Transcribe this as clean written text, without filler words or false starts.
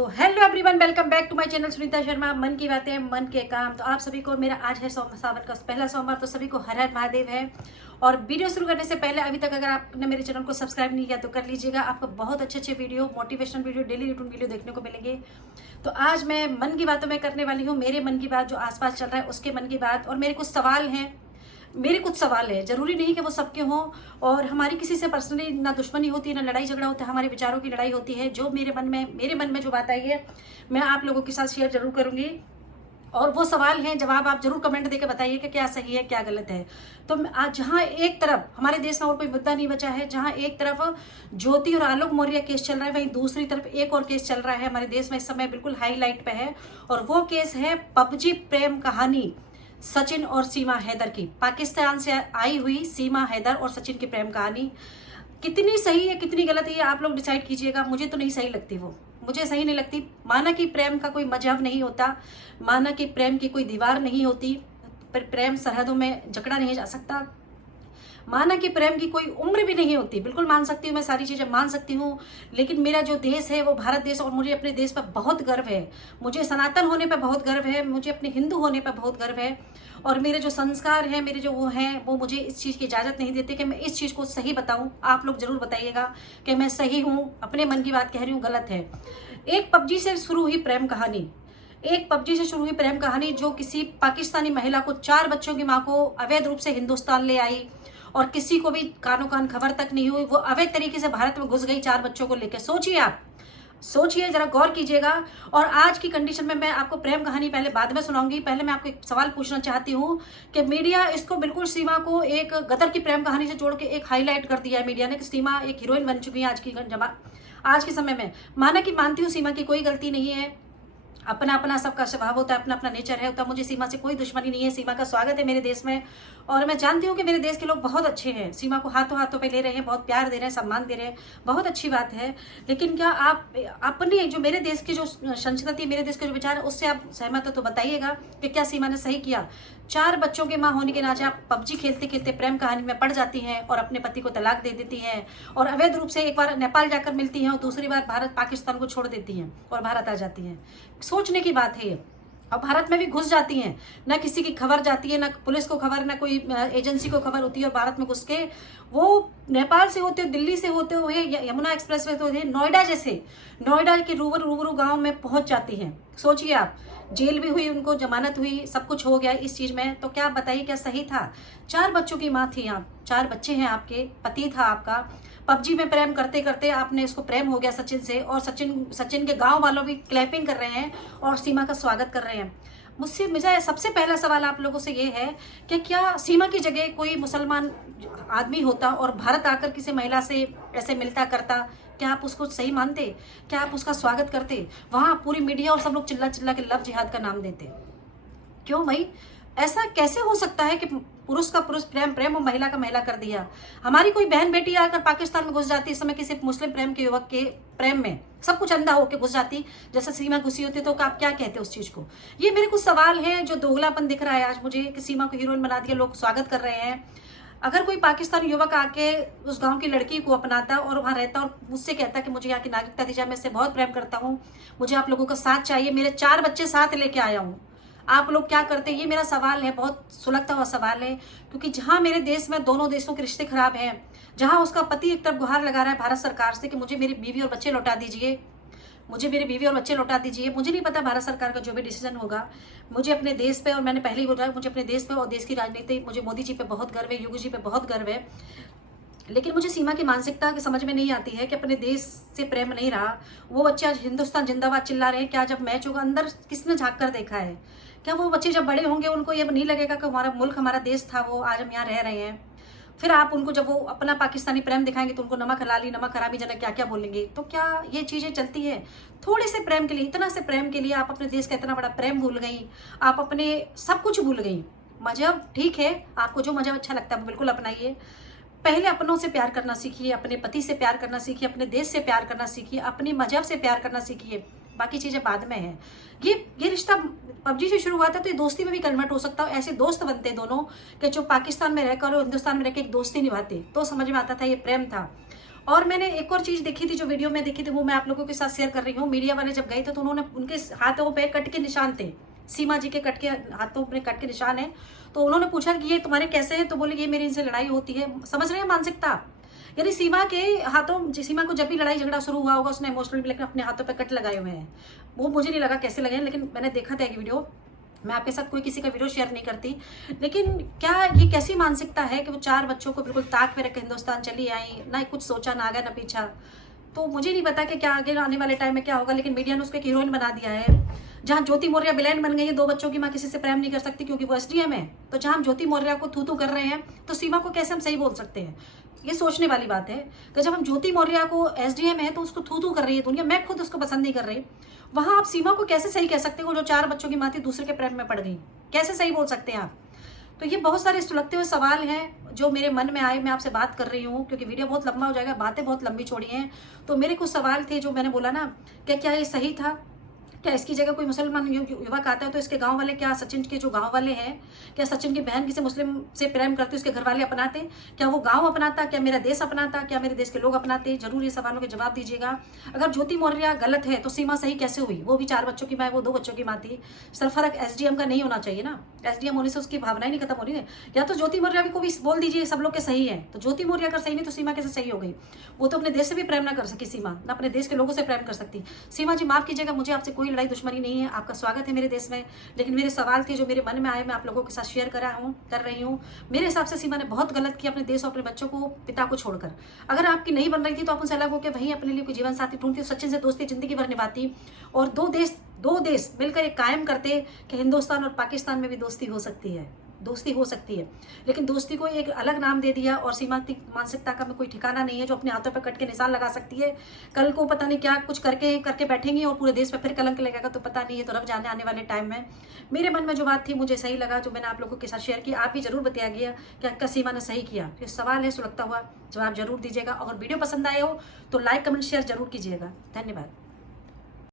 तो hello everyone, welcome back to my channel Sunita Sharma. मन की बातें, मन के काम। तो आप सभी को मेरा आज है सावन का पहला सोमवार, तो सभी को हर हर महादेव है। और वीडियो शुरू करने से पहले अभी तक अगर आपने मेरे चैनल को सब्सक्राइब नहीं किया तो कर लीजिएगा। आपको बहुत अच्छे अच्छे video, motivational video, daily routine video देखने को मिलेंगे। तो आज मैं मन की बातों में करने वाली हूँ मेरे मन की बात, जो आसपास चल रहा है उसके मन की बात। और मेरे कुछ सवाल है, जरूरी नहीं कि वो सबके हों। और हमारी किसी से पर्सनली ना दुश्मनी होती है, ना लड़ाई झगड़ा होता है, हमारे विचारों की लड़ाई होती है। जो मेरे मन में जो बात आई है मैं आप लोगों के साथ शेयर जरूर करूंगी। और वो सवाल हैं, जवाब आप जरूर कमेंट देकर बताइए कि क्या सही है क्या गलत है। तो आज जहां एक तरफ हमारे देश में और कोई मुद्दा नहीं बचा है, जहां एक तरफ ज्योति और आलोक मौर्य केस चल रहा है, वहीं दूसरी तरफ एक और केस चल रहा है हमारे देश में इस समय बिल्कुल हाईलाइट पे है। और वो केस है पबजी प्रेम कहानी, सचिन और सीमा हैदर की। पाकिस्तान से आई हुई सीमा हैदर और सचिन की प्रेम कहानी कितनी सही है कितनी गलत है, ये आप लोग डिसाइड कीजिएगा। मुझे तो नहीं सही लगती, वो मुझे सही नहीं लगती। माना कि प्रेम का कोई मजहब नहीं होता, माना कि प्रेम की कोई दीवार नहीं होती, पर प्रेम सरहदों में जकड़ा नहीं जा सकता। माना कि प्रेम की कोई उम्र भी नहीं होती, बिल्कुल मान सकती हूँ, मैं सारी चीज़ें मान सकती हूँ। लेकिन मेरा जो देश है वो भारत देश, और मुझे अपने देश पर बहुत गर्व है। मुझे सनातन होने पर बहुत गर्व है, मुझे अपने हिंदू होने पर बहुत गर्व है। और मेरे जो संस्कार हैं, मेरे जो वो हैं, वो मुझे इस चीज़ की इजाज़त नहीं देते कि मैं इस चीज़ को सही बताऊँ। आप लोग ज़रूर बताइएगा कि मैं सही हूँ, अपने मन की बात कह रही हूँ, गलत है। एक पबजी से शुरू हुई प्रेम कहानी, जो किसी पाकिस्तानी महिला को, 4 बच्चों की माँ को अवैध रूप से हिंदुस्तान ले आई और किसी को भी कानो कान खबर तक नहीं हुई। वो अवैध तरीके से भारत में घुस गई 4 बच्चों को लेकर। सोचिए, आप सोचिए, जरा गौर कीजिएगा। और आज की कंडीशन में मैं आपको प्रेम कहानी पहले बाद में सुनाऊंगी। पहले मैं आपको एक सवाल पूछना चाहती हूँ कि मीडिया इसको बिल्कुल, सीमा को एक गदर की प्रेम कहानी से जोड़ के एक हाईलाइट कर दिया है मीडिया ने कि सीमा एक हीरोइन बन चुकी है आज के समय में। माना कि मानती हूँ सीमा की कोई गलती नहीं है, अपना अपना सबका स्वभाव होता है, अपना अपना नेचर है होता। मुझे सीमा से कोई दुश्मनी नहीं है, सीमा का स्वागत है मेरे देश में। और मैं जानती हूँ कि मेरे देश के लोग बहुत अच्छे हैं, सीमा को हाथों हाथों पे ले रहे हैं, बहुत प्यार दे रहे हैं, सम्मान दे रहे हैं, बहुत अच्छी बात है। लेकिन क्या आप अपनी जो मेरे देश की जो संस्कृति, मेरे देश के जो विचार है, उससे आप सहमत हो तो बताइएगा कि क्या सीमा ने सही किया। 4 बच्चों के माँ होने के नाते आप पबजी खेलते खेलते प्रेम कहानी में पड़ जाती हैं और अपने पति को तलाक दे देती हैं, और अवैध रूप से एक बार नेपाल जाकर मिलती हैं और दूसरी बार भारत पाकिस्तान को छोड़ देती हैं और भारत आ जाती हैं। सोचने की बात है ये। और भारत में भी घुस जाती हैं, ना किसी की खबर जाती है, ना पुलिस को खबर, ना कोई एजेंसी को खबर होती है। और भारत में घुस के वो नेपाल से होते हुए, दिल्ली से होते हुए, यमुना एक्सप्रेस वे होते हुए नोएडा के रूबरू गांव में पहुंच जाती हैं। सोचिए आप, जेल भी हुई, उनको जमानत हुई, सब कुछ हो गया इस चीज में। तो क्या आप बताइए, क्या सही था? 4 बच्चों की माँ थी आप, 4 बच्चे हैं आपके, पति था आपका। पबजी में प्रेम करते करते आपने इसको प्रेम हो गया सचिन से, और सचिन के गांव वालों भी क्लैपिंग कर रहे हैं और सीमा का स्वागत कर रहे हैं। मुझे सबसे पहला सवाल आप लोगों से ये है कि क्या सीमा की जगह कोई मुसलमान आदमी होता और भारत आकर किसी महिला से ऐसे मिलता करता, क्या आप उसको सही मानते? क्या आप उसका स्वागत करते? वहां पूरी मीडिया और सब लोग चिल्ला चिल्ला के लव जिहाद का नाम देते। क्यों भाई? ऐसा कैसे हो सकता है कि पुरुष का पुरुष प्रेम और महिला का महिला कर दिया? हमारी कोई बहन बेटी आकर पाकिस्तान में घुस जाती, इस समय किसी मुस्लिम प्रेम के युवक के प्रेम में सब कुछ अंधा होकर घुस जाती, जैसे सीमा घुसी होती, तो आप क्या कहते उस चीज को? ये मेरे कुछ सवाल हैं जो दोगलापन दिख रहा है आज मुझे कि सीमा को हीरोइन बना दिया, लोग स्वागत कर रहे हैं। अगर कोई पाकिस्तानी युवक आके उस गांव की लड़की को अपनाता और वहां रहता और मुझसे कहता कि मुझे यहाँ की नागरिकता दी जाए, मैं इससे बहुत प्रेम करता हूँ, मुझे आप लोगों का साथ चाहिए, मेरे 4 बच्चे साथ लेके आया हूँ, आप लोग क्या करते हैं? ये मेरा सवाल है, बहुत सुलगता हुआ सवाल है। क्योंकि जहां मेरे देश में दोनों देशों के रिश्ते खराब हैं, जहां उसका पति एक तरफ गुहार लगा रहा है भारत सरकार से कि मुझे मेरी बीवी और बच्चे लौटा दीजिए, मुझे नहीं पता भारत सरकार का जो भी डिसीजन होगा, मुझे अपने देश पे, और मैंने पहले ही बोला, मुझे अपने देश पे और देश की राजनीति, मुझे मोदी जी पे बहुत गर्व है, योगी जी पे बहुत गर्व है। लेकिन मुझे सीमा की मानसिकता की समझ में नहीं आती है कि अपने देश से प्रेम नहीं रहा। वो बच्चे आज हिंदुस्तान जिंदाबाद चिल्ला रहे हैं, क्या जब मैच होगा अंदर किसने झांक कर देखा है? क्या वो बच्चे जब बड़े होंगे उनको ये नहीं लगेगा कि हमारा मुल्क, हमारा देश था, वो आज हम यहाँ रह रहे हैं? फिर आप उनको जब वो अपना पाकिस्तानी प्रेम दिखाएंगे तो उनको नमक हलाली, नमक हरामी, जना क्या क्या बोलेंगे? तो क्या ये चीजें चलती है? थोड़े से प्रेम के लिए, इतना से प्रेम के लिए आप अपने देश का इतना बड़ा प्रेम भूल गई, आप अपने सब कुछ भूल गई। मजहब ठीक है, आपको जो मजहब अच्छा लगता है वो बिल्कुल अपनाइए। पहले अपनों से प्यार करना सीखिए, अपने पति से प्यार करना सीखिए, अपने देश से प्यार करना सीखिए, अपनी मजहब से प्यार करना सीखिए। बाकी चीजें बाद में है। ये रिश्ता पबजी से शुरू हुआ था, तो ये दोस्ती में भी कन्वर्ट हो सकता है। ऐसे दोस्त बनते दोनों कि जो पाकिस्तान में रहकर और हिंदुस्तान में रहकर एक दोस्ती निभाते, तो समझ में आता था ये प्रेम था। और मैंने एक और चीज़ देखी थी, जो वीडियो में देखी थी वो मैं आप लोगों के साथ शेयर कर रही हूँ। मीडिया वाले जब गए थे तो उन्होंने, उनके हाथों पे कट के निशान थे, सीमा जी के कट के हाथों पे कट के निशान है। तो उन्होंने पूछा कि ये तुम्हारे कैसे हैं, तो बोले ये मेरी इनसे लड़ाई होती है। समझ रहे हैं मानसिकता? यानी सीमा के हाथों, सीमा को जब भी लड़ाई झगड़ा शुरू हुआ होगा उसने इमोशनली लेकिन अपने हाथों पे कट लगाए हुए हैं। वो मुझे नहीं लगा कैसे लगे हैं, लेकिन मैंने देखा था एक वीडियो। मैं आपके साथ कोई किसी का वीडियो शेयर नहीं करती, लेकिन क्या ये कैसी मानसिकता है कि वो 4 बच्चों को बिल्कुल ताक पे रख के हिंदुस्तान चली आई, ना कुछ सोचा, ना आगे ना पीछा। तो मुझे नहीं पता कि क्या आगे आने वाले टाइम में क्या होगा, लेकिन मीडिया ने उसको एक हीरोइन बना दिया है। जहाँ ज्योति मौर्य विलेन बन गई है, 2 बच्चों की माँ किसी से प्रेम नहीं कर सकती क्योंकि वो एसडीएम है, तो जहाँ हम ज्योति मौर्य को थू कर रहे हैं, तो सीमा को कैसे हम सही बोल सकते हैं? ये सोचने वाली बात है कि जब हम ज्योति मौर्य को, एसडीएम है तो उसको थू कर रही है दुनिया, मैं खुद उसको पसंद नहीं कर रही, वहां आप सीमा को कैसे सही कह सकते हो जो 4 बच्चों की माँ थी, दूसरे के प्रेम में पड़ गई? कैसे सही बोल सकते हैं आप? तो ये बहुत सारे सुलगते हुए सवाल हैं जो मेरे मन में आए, मैं आपसे बात कर रही हूँ क्योंकि वीडियो बहुत लंबा हो जाएगा, बातें बहुत लंबी चौड़ी हैं। तो मेरे कुछ सवाल थे जो मैंने बोला ना, क्या ये सही था? क्या इसकी जगह कोई मुसलमान युवक आता है तो इसके गांव वाले, क्या सचिन के जो गांव वाले हैं, क्या सचिन की बहन किसी मुस्लिम से प्रेम करते उसके घर वाले अपनाते? क्या वो गांव अपनाता? क्या मेरा देश अपनाता? क्या मेरे देश के लोग अपनाते? जरूर ये सवालों के जवाब दीजिएगा। अगर ज्योति मौर्य गलत है तो सीमा सही कैसे हुई? वो भी 4 बच्चों की माँ, वो 2 बच्चों की माँ थी। सर फर्क एसडीएम का नहीं होना चाहिए ना, एसडीएम होने से उसकी भावनाएं नहीं खत्म हो रही है। या तो ज्योति मौर्य को भी बोल दीजिए सब लोग के सही है, तो ज्योति मौर्य अगर सही नहीं तो सीमा कैसे सही हो गई? वो तो अपने देश से भी प्रेम ना कर सकी सीमा, ना अपने देश के लोगों से प्रेम कर सकती। सीमा जी माफ कीजिएगा, मुझे आपसे कोई लड़ाई दुश्मनी नहीं है, आपका स्वागत है मेरे देश में, लेकिन मेरे सवाल थे जो मेरे मन में आए, मैं आप लोगों के साथ शेयर कर रही हूँ। मेरे हिसाब से सीमा ने बहुत गलत किया अपने देश और अपने बच्चों को, पिता को छोड़कर। अगर आपकी नहीं बन रही थी तो आप उनसे अलग होकर वहीं अपने लिए कोई जीवन साथी ढूंढती, सचिन से दोस्ती जिंदगी भर निभाती और दो देश मिलकर एक कायम करते कि हिंदुस्तान और पाकिस्तान में भी दोस्ती हो सकती है, दोस्ती हो सकती है। लेकिन दोस्ती को एक अलग नाम दे दिया और सीमा की मानसिकता का कोई ठिकाना नहीं है, जो अपने हाथों पर कट के निशान लगा सकती है। कल को पता नहीं क्या कुछ करके बैठेंगी और पूरे देश पे फिर कलंक लगेगा, तो पता नहीं है, तो रब जाने आने वाले टाइम में। मेरे मन में जो बात थी मुझे सही लगा, जो मैंने आप लोगों के साथ शेयर किया, आप भी जरूर बताइएगा कि आपका सीमा ने सही किया। ये सवाल है सुलगता हुआ, जवाब जरूर दीजिएगा। और वीडियो पसंद आए हो तो लाइक कमेंट शेयर जरूर कीजिएगा। धन्यवाद।